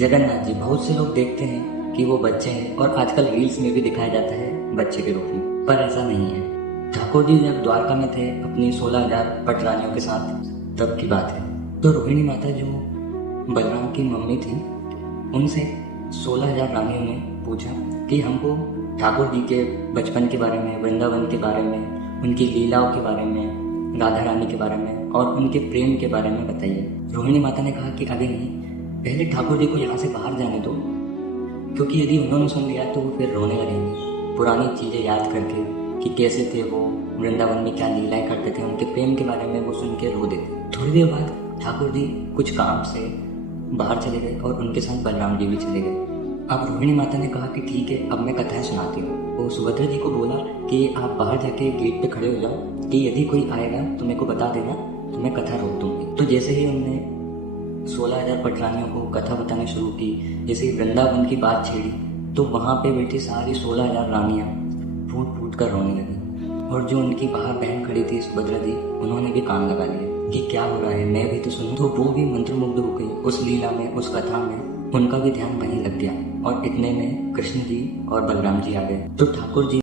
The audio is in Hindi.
जगन्नाथ जी बहुत से लोग देखते हैं कि वो बच्चे हैं और आजकल रील्स में भी दिखाया जाता है बच्चे के रूप में, पर ऐसा नहीं है। ठाकुर जी जब द्वारका में थे अपनी 16,000 पटरानियों के साथ, तब की बात है। तो रोहिणी माता जो बलराम की मम्मी थी, उनसे 16,000 रानियों ने पूछा कि हमको ठाकुर जी के बचपन के बारे में, वृंदावन के बारे में, उनकी लीलाओं के बारे में, राधा रानी के बारे में और उनके प्रेम के बारे में बताइए। रोहिणी माता ने कहा कि अभी नहीं, पहले ठाकुर जी को यहाँ से बाहर जाने दो, क्योंकि यदि उन्होंने सुन लिया तो वो फिर रोने लगेंगे पुरानी चीज़ें याद करके कि कैसे थे वो, वृंदावन में क्या लीलाएं करते थे, उनके प्रेम के बारे में वो सुन के रो देते। थोड़ी देर बाद ठाकुर जी कुछ काम से बाहर चले गए और उनके साथ बलराम जी भी चले गए। अब रोहिणी माता ने कहा कि ठीक है, अब मैं कथाएं सुनाती हूँ। वो सुभद्रा जी को बोला कि आप बाहर जाके गेट पे खड़े हो जाओ कि यदि कोई आएगा तो मेरे को बता देना, तो मैं कथा रोक दूंगी। तो जैसे ही उन्होंने 16,000 पटरानियों को कथा बताना शुरू की, जैसे ही वृंदावन की बात छेड़ी, तो वहाँ पे बैठी सारी 16,000 रानियाँ फूट फूट कर रोने लगी। और जो उनकी बाहर बहन खड़ी थी सुभद्रा जी, उन्होंने भी कान लगा लिया कि क्या हो रहा है, मैं भी तो सुनूं। तो वो भी मंत्रमुग्ध हो गई उस लीला में, उस कथा में, उनका भी ध्यान वहीं लग गया। और इतने में कृष्ण जी और बलराम जी आ गए। तो ठाकुर जी